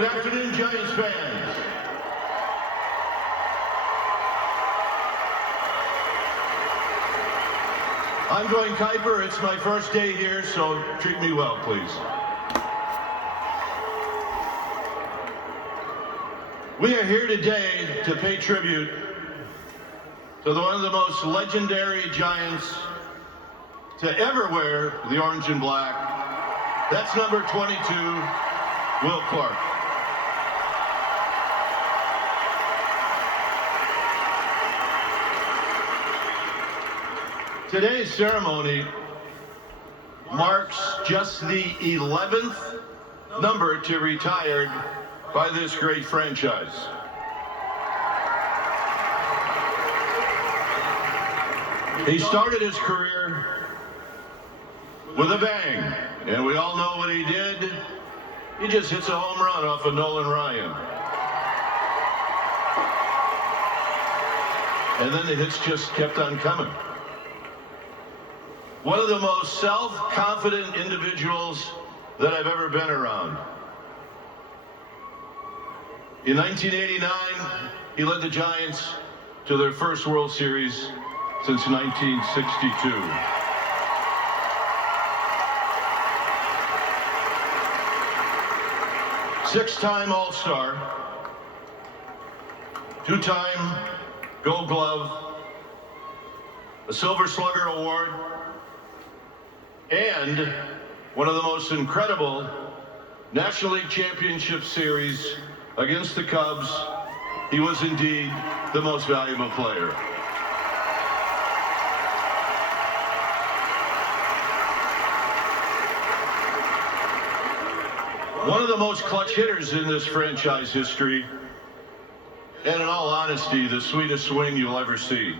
Good afternoon, Giants fans. I'm Dwayne Kuiper. It's my first day here, so treat me well, please. We are here today to pay tribute to one of the most legendary Giants to ever wear the orange and black. That's number 22, Will Clark. Today's ceremony marks just the 11th number to retired by this great franchise. He started his career with a bang, and we all know what he did. He just hits a home run off of Nolan Ryan. And then the hits just kept on coming. One of the most self-confident individuals that I've ever been around. In 1989, he led the Giants to their first World Series since 1962. Six-time All-Star, two-time Gold Glove, a Silver Slugger Award, and one of the most incredible National League Championship Series against the Cubs. He was indeed the most valuable player. One of the most clutch hitters in this franchise history, and in all honesty, the sweetest swing you'll ever see.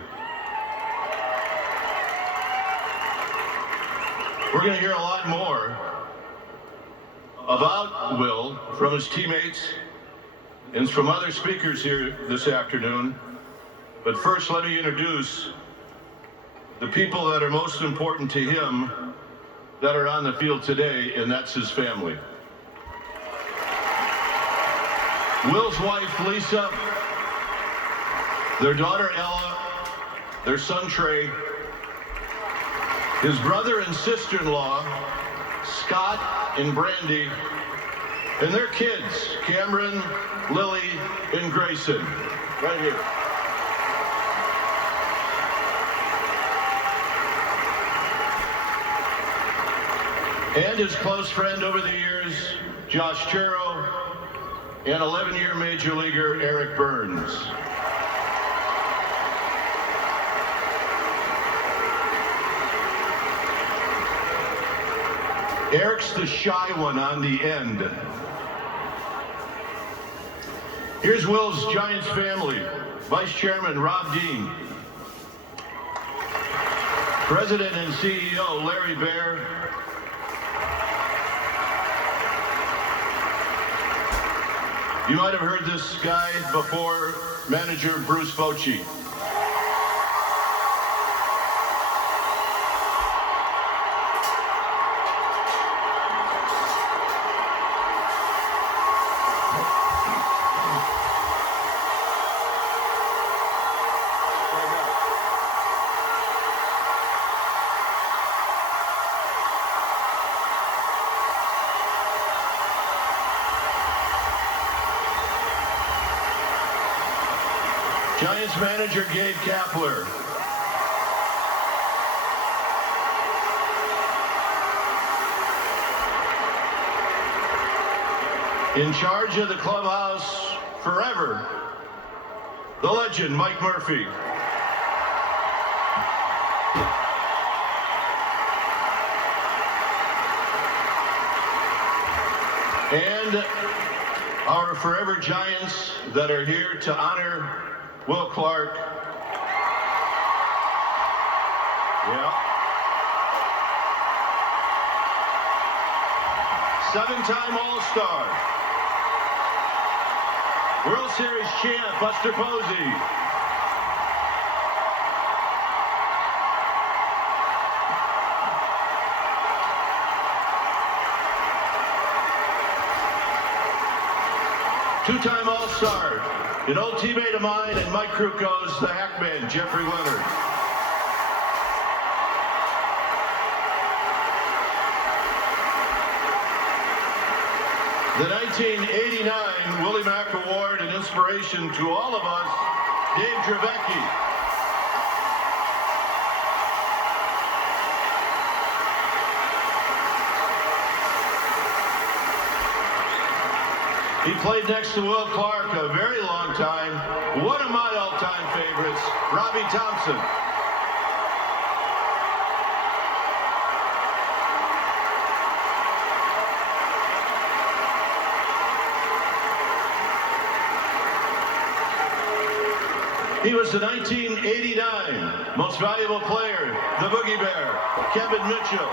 We're going to hear a lot more about Will from his teammates and from other speakers here this afternoon. But first, let me introduce the people that are most important to him that are on the field today, and that's his family. Will's wife, Lisa, their daughter, Ella, their son, Trey, his brother and sister-in-law, Scott and Brandy, and their kids, Cameron, Lily, and Grayson, right here. And his close friend over the years, Josh Churro, and 11-year Major Leaguer Eric Burns. Eric's the shy one on the end. Here's Will's Giants family. Vice Chairman Rob Dean. President and CEO Larry Baer. You might have heard this guy before, manager Bruce Bochy. Giants manager Gabe Kapler. In charge of the clubhouse forever, the legend Mike Murphy. And our forever Giants that are here to honor Will Clark. Yeah. Seven-time All-Star. World Series champ, Buster Posey. Two-time All-Star, an old teammate of mine, and Mike Kruko's the Hackman, Jeffrey Leonard. The 1989 Willie Mack Award, an inspiration to all of us, Dave Drevecki. He played next to Will Clark a very long time. One of my all-time favorites, Robbie Thompson. He was the 1989 Most Valuable Player, the Boogie Bear, Kevin Mitchell.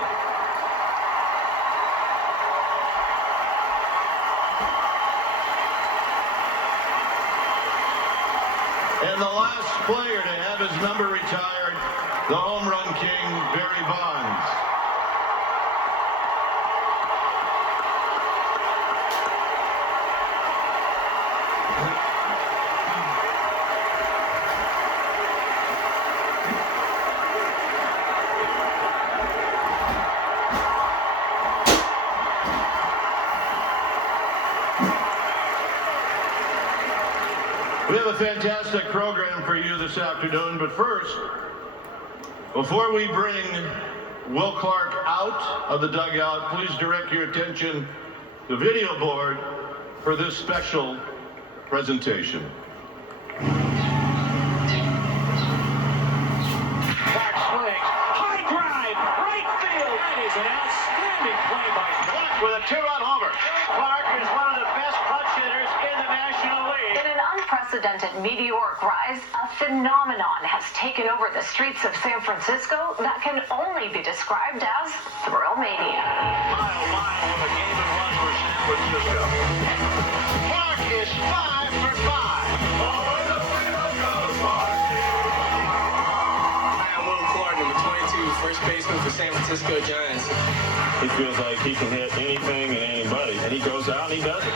And the last player to have his number retired, the home run king, Barry Bonds. We have a fantastic program for you this afternoon, but first, before we bring Will Clark out of the dugout, please direct your attention to the video board for this special presentation. Clark swings, high drive, right field. That is an outstanding play by Clark with a two-run homer. Clark is one of the best punch hitters in the National League. In an unprecedented meteoric rise, a phenomenon has taken over the streets of San Francisco that can only be described as thrill mania. Mile of a game and one for San Francisco. Clark is 5 for 5. Hi, I'm Will Clark, number 22, first baseman for San Francisco Giants. He feels like he can hit anything and anybody, and he goes out and he does it.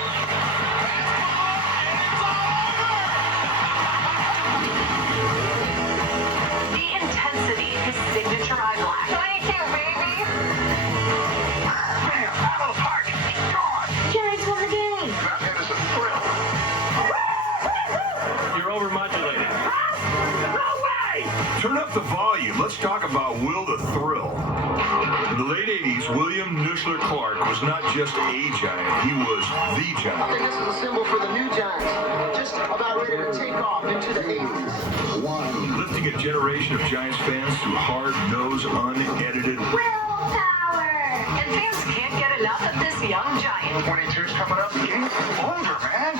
The intensity, his signature eyeglass. 22, baby! Bam, out of the park. Gone. Giants won the game! That is a thrill. You're overmodulated. No way! Turn up the volume. Let's talk about Will the Thrill. In the late 80s, William Nushler Clark was not just a giant, he was the I giant. think this is a symbol for the new Giants, just about ready to take off into the 80s. Lifting a generation of Giants fans through hard-nosed, unedited. Willpower! And fans can't get enough of this young giant. 22's coming up. Game over, man.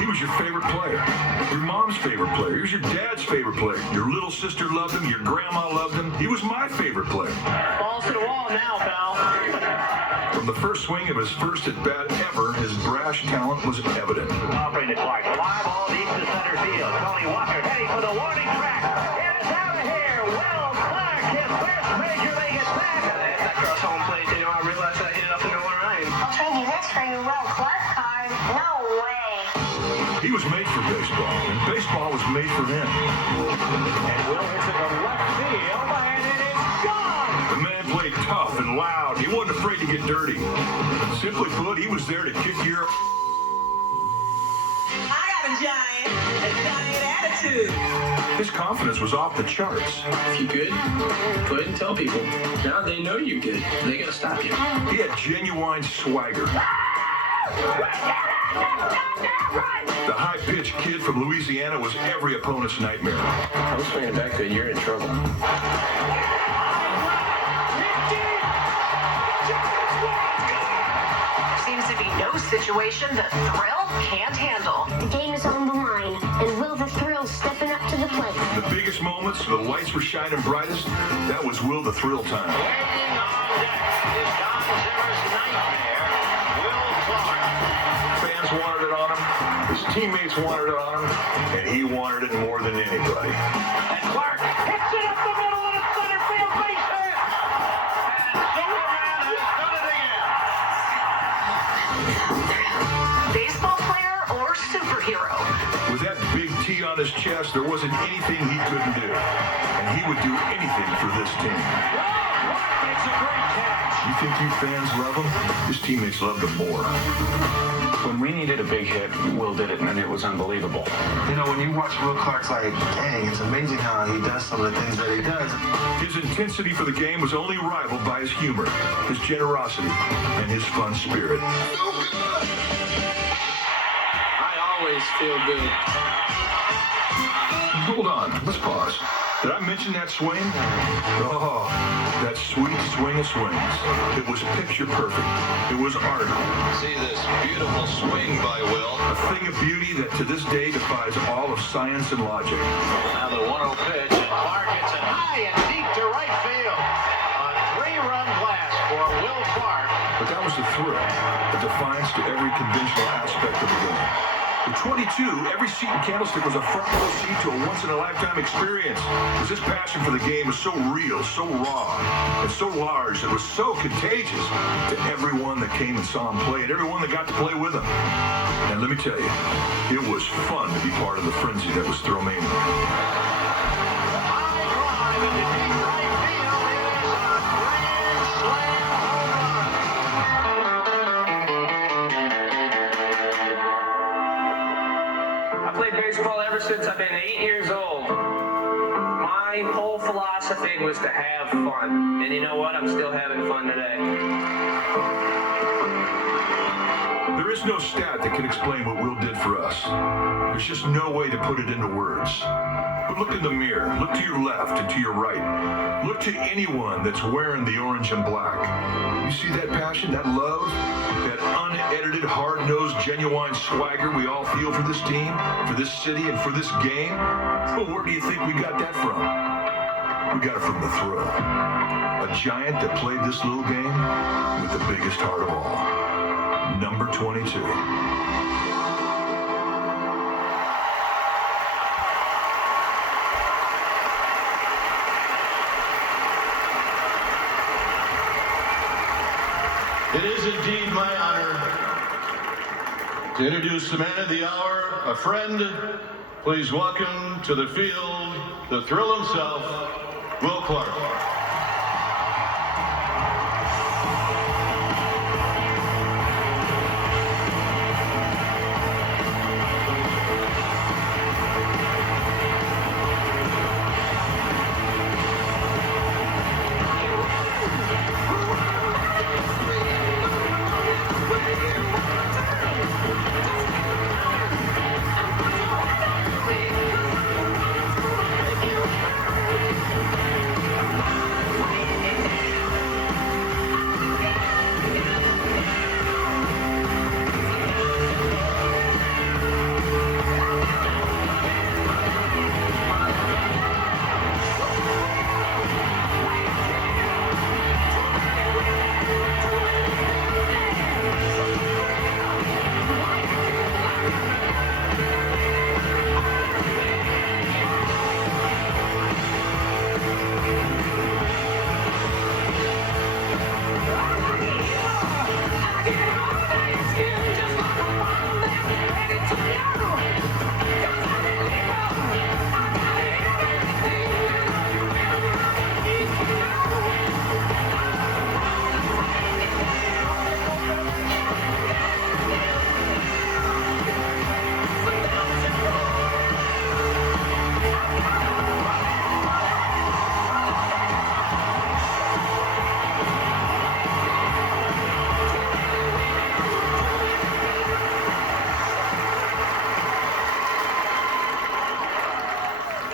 He was your favorite player, your mom's favorite player, he was your dad's favorite player. Your little sister loved him, your grandma loved him. He was my favorite player. Balls to the wall now, pal. From the first swing of his first at-bat ever, his brash talent was evident. Offering to Clark. Fly ball deep to center field. Tony Walker heading for the warning track. It is out of here. Will Clark, his first major league at bat. That cross home plate, I realized I hit it up into one line. I'll trade you this for your Will Clark card. No way. He was made for baseball, and baseball was made for him. And Will hits it to left field, and it is gone. The man played tough and loud. He wasn't afraid to get dirty. Simply put, he was there to kick your... I got a giant attitude. His confidence was off the charts. If you're good, go ahead and tell people. Now they know you're good. They gotta stop you. He had genuine swagger. The high-pitched kid from Louisiana was every opponent's nightmare. I was swinging back good. You're in trouble. Seems to be no situation the thrill can't handle. The game is on the line, and Will the Thrill stepping up to the plate. The biggest moments, the lights were shining brightest, that was Will the Thrill time. Waiting on deck is Don Zimmer's nightmare, Will Clark. Fans wanted it on him, his teammates wanted it on him, and he wanted it more than anybody. And Clark hits it up the middle of the center field base hit. And Superman has done it again. Baseball player or super best, there wasn't anything he couldn't do. And he would do anything for this team. Makes a great catch. You think you fans love him? His teammates loved him more. When we needed a big hit, Will did it, and it was unbelievable. You know, when you watch Will Clark's like, dang, it's amazing how he does some of the things that he does. His intensity for the game was only rivaled by his humor, his generosity, and his fun spirit. I always feel good. Hold on, let's pause. Did I mention that swing? Oh, that sweet swing of swings. It was picture perfect. It was art. See this beautiful swing by Will. A thing of beauty that to this day defies all of science and logic. Now the 1-0 pitch, and Clark hits it high and deep to right field. A 3-run blast for Will Clark. But that was the thrill, a defiance to every conventional aspect of the game. For 22, every seat in Candlestick was a front row seat to a once-in-a-lifetime experience. Because his passion for the game was so real, so raw, and so large, it was so contagious to everyone that came and saw him play, and everyone that got to play with him. And let me tell you, it was fun to be part of the frenzy that was Thrillmania. High drive into deep right field. It is a grand slam home run. I played baseball ever since I've been 8 years old. My whole philosophy was to have fun. And you know what? I'm still having fun today. There is no stat that can explain what Will did for us. There's just no way to put it into words. But look in the mirror. Look to your left and to your right. Look to anyone that's wearing the orange and black. You see that passion, that love, that unedited, hard-nosed, genuine swagger we all feel for this team, for this city, and for this game? Well, where do you think we got that from? We got it from the thrill. A giant that played this little game with the biggest heart of all. Number 22. It is indeed my honor to introduce the man of the hour, a friend. Please welcome to the field the thrill himself, Will Clark.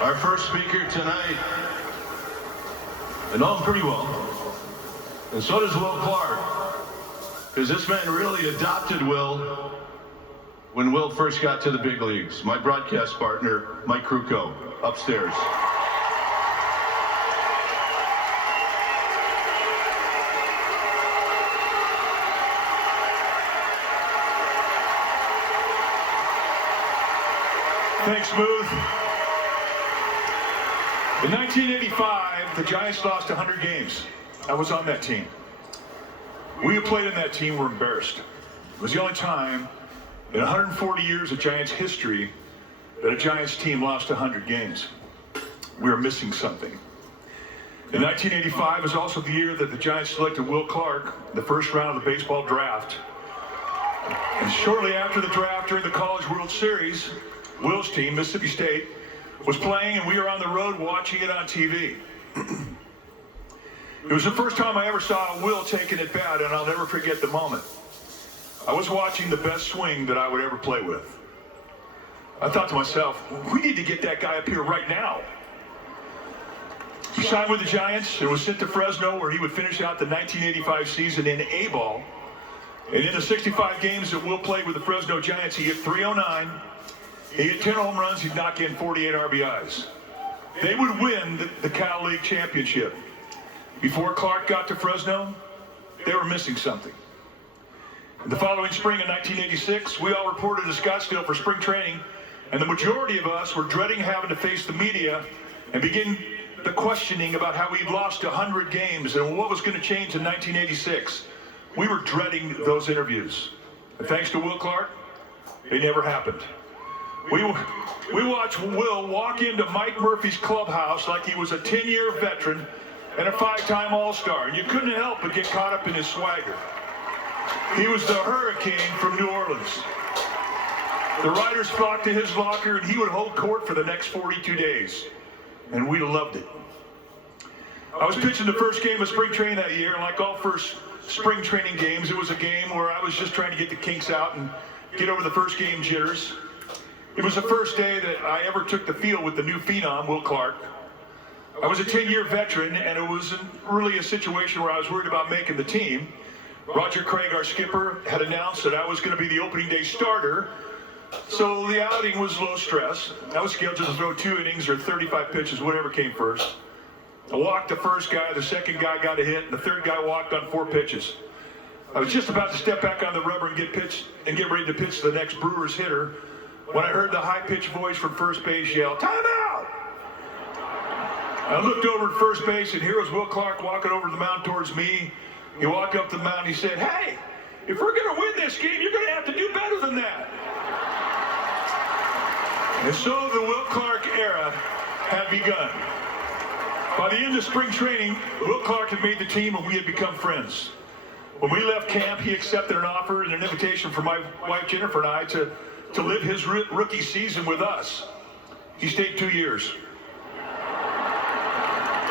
Our first speaker tonight, I know him pretty well, and so does Will Clark, because this man really adopted Will when Will first got to the big leagues. My broadcast partner, Mike Krukow, upstairs. Thanks, Smooth. In 1985, the Giants lost 100 games. I was on that team. We who played in that team were embarrassed. It was the only time in 140 years of Giants history that a Giants team lost 100 games. We were missing something. In 1985 is also the year that the Giants selected Will Clark in the first round of the baseball draft. And shortly after the draft, during the College World Series, Will's team, Mississippi State, was playing, and we were on the road watching it on TV. It was the first time I ever saw Will take an at-bat, and I'll never forget the moment. I was watching the best swing that I would ever play with. I thought to myself, we need to get that guy up here right now. He signed with the Giants and was sent to Fresno, where he would finish out the 1985 season in A-ball. And in the 65 games that Will played with the Fresno Giants, he hit .309. He hit 10 home runs. He'd knock in 48 RBIs. They would win the Cal League championship. Before Clark got to Fresno, they were missing something. The following spring in 1986, we all reported to Scottsdale for spring training, and the majority of us were dreading having to face the media and begin the questioning about how we'd lost 100 games and what was going to change in 1986. We were dreading those interviews. And thanks to Will Clark, they never happened. We watched Will walk into Mike Murphy's clubhouse like he was a 10-year veteran and a 5-time All-Star, and you couldn't help but get caught up in his swagger. He was the Hurricane from New Orleans. The writers flocked to his locker, and he would hold court for the next 42 days. And we loved it. I was pitching the first game of spring training that year, and like all first spring training games, it was a game where I was just trying to get the kinks out and get over the first game jitters. It was the first day that I ever took the field with the new phenom, Will Clark. I was a 10-year veteran, and it wasn't really a situation where I was worried about making the team. Roger Craig, our skipper, had announced that I was going to be the opening day starter, so the outing was low stress. I was scheduled to throw 2 innings or 35 pitches, whatever came first. I walked the first guy, the second guy got a hit, and the third guy walked on 4 pitches. I was just about to step back on the rubber and get ready to pitch to the next Brewers hitter when I heard the high-pitched voice from first base yell, "Time out!" I looked over at first base, and here was Will Clark walking over the mound towards me. He walked up the mound, and he said, "Hey, if we're going to win this game, you're going to have to do better than that." And so the Will Clark era had begun. By the end of spring training, Will Clark had made the team, and we had become friends. When we left camp, he accepted an offer and an invitation from my wife Jennifer and I to live his rookie season with us. He stayed 2 years.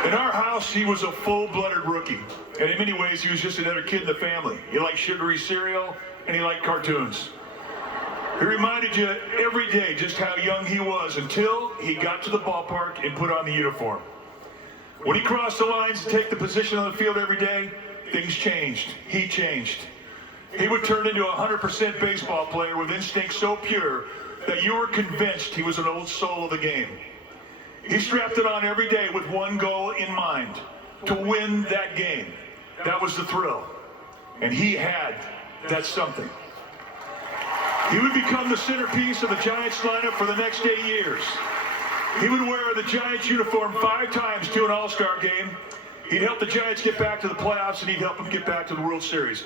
In our house, he was a full-blooded rookie. And in many ways, he was just another kid in the family. He liked sugary cereal, and he liked cartoons. He reminded you every day just how young he was until he got to the ballpark and put on the uniform. When he crossed the lines to take the position on the field every day, things changed. He changed. He would turn into a 100% baseball player with instincts so pure that you were convinced he was an old soul of the game. He strapped it on every day with one goal in mind, to win that game. That was the thrill. And he had that something. He would become the centerpiece of the Giants lineup for the next 8 years. He would wear the Giants uniform 5 times to an All-Star game. He'd help the Giants get back to the playoffs, and he'd help them get back to the World Series.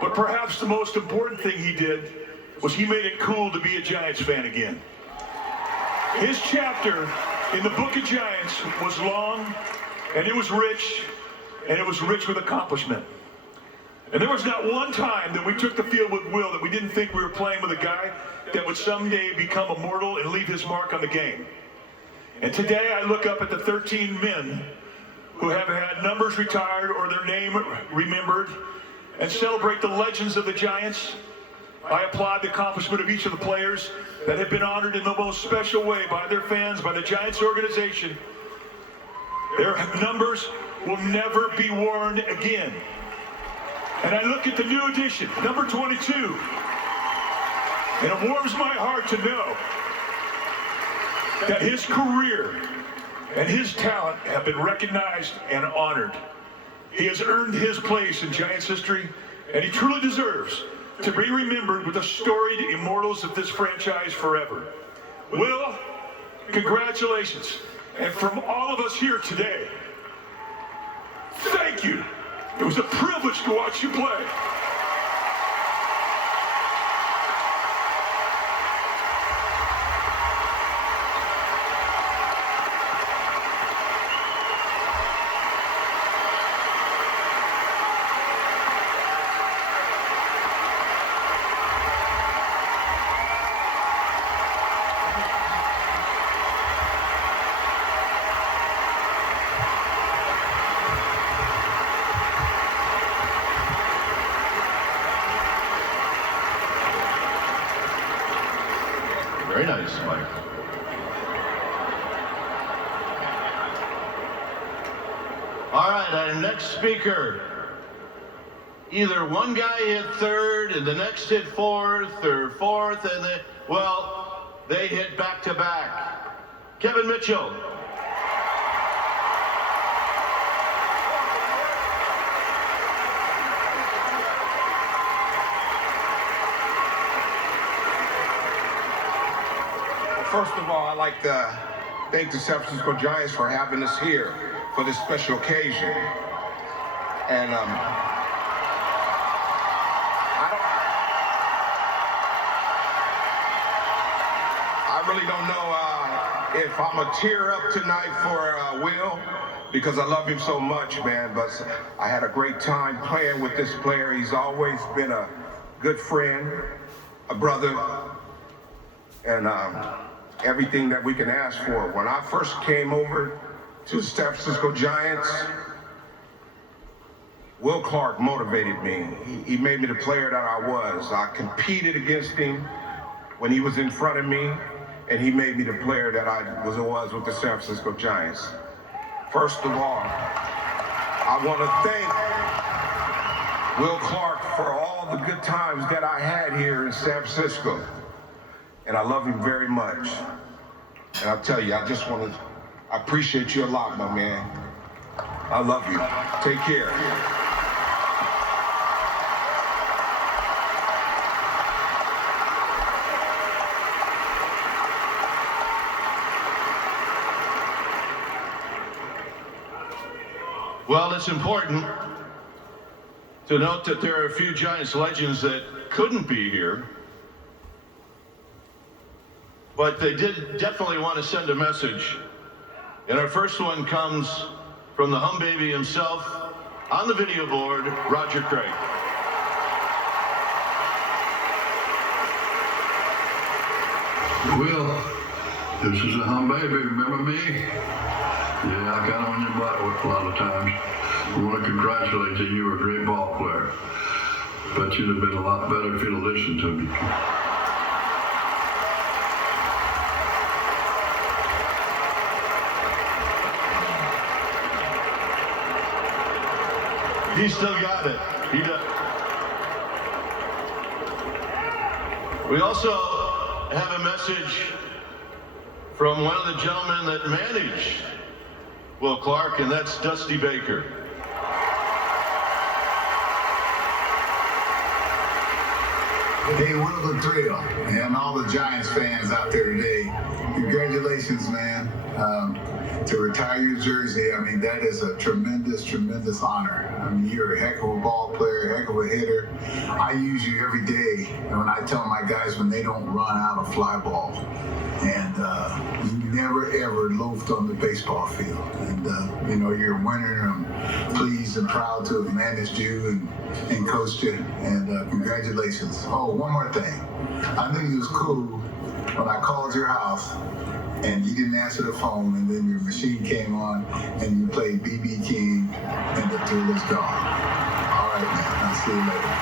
But perhaps the most important thing he did was he made it cool to be a Giants fan again. His chapter in the book of Giants was long, and it was rich, and it was rich with accomplishment. And there was not one time that we took the field with Will that we didn't think we were playing with a guy that would someday become immortal and leave his mark on the game. And today I look up at the 13 men who have had numbers retired or their name remembered and celebrate the legends of the Giants. I applaud the accomplishment of each of the players that have been honored in the most special way by their fans, by the Giants organization. Their numbers will never be worn again. And I look at the new addition, number 22, and it warms my heart to know that his career and his talent have been recognized and honored. He has earned his place in Giants history, and he truly deserves to be remembered with the storied immortals of this franchise forever. Will, congratulations. And from all of us here today, thank you. It was a privilege to watch you play. nice, Mike. All right, our next speaker. Either one guy hit third and the next hit fourth, or fourth and they hit back to back. Kevin Mitchell. First of all, I'd like to thank the San Francisco Giants for having us here for this special occasion. And I really don't know if I'm gonna tear up tonight for Will, because I love him so much, man. But I had a great time playing with this player. He's always been a good friend, a brother, and everything that we can ask for. When I first came over to the San Francisco Giants, Will Clark motivated me. He made me the player that I was. I competed against him when he was in front of me, and he made me the player that I was with the San Francisco Giants. First of all, I want to thank Will Clark for all the good times that I had here in San Francisco. And I love him very much. And I'll tell you, I appreciate you a lot, my man. I love you. Take care. Well, it's important to note that there are a few Giants legends that couldn't be here. But they did definitely want to send a message. And our first one comes from the hum baby himself on the video board, Roger Craig. Will, this is a hum baby, remember me? Yeah, I got on your butt a lot of times. I want to congratulate you. You were a great ball player. But you'd have been a lot better if you'd have listened to me. He still got it. He does. We also have a message from one of the gentlemen that managed Will Clark, and that's Dusty Baker. Hey, Will the Thrill, and all the Giants fans out there today, congratulations, man. To retire your jersey, I mean, that is a tremendous, tremendous honor. I mean, you're a heck of a ball player, heck of a hitter. I use you every day, and when I tell my guys when they don't run out of fly ball. And you never, ever loafed on the baseball field. And, you know, you're a winner. I'm pleased and proud to have managed you and coached you. And congratulations. Oh, one more thing. I knew you was cool when I called your house and you didn't answer the phone, and then your machine came on and you played B.B. King and the Thrill is gone. All right, man. I'll see you later.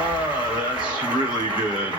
Oh, that's really good.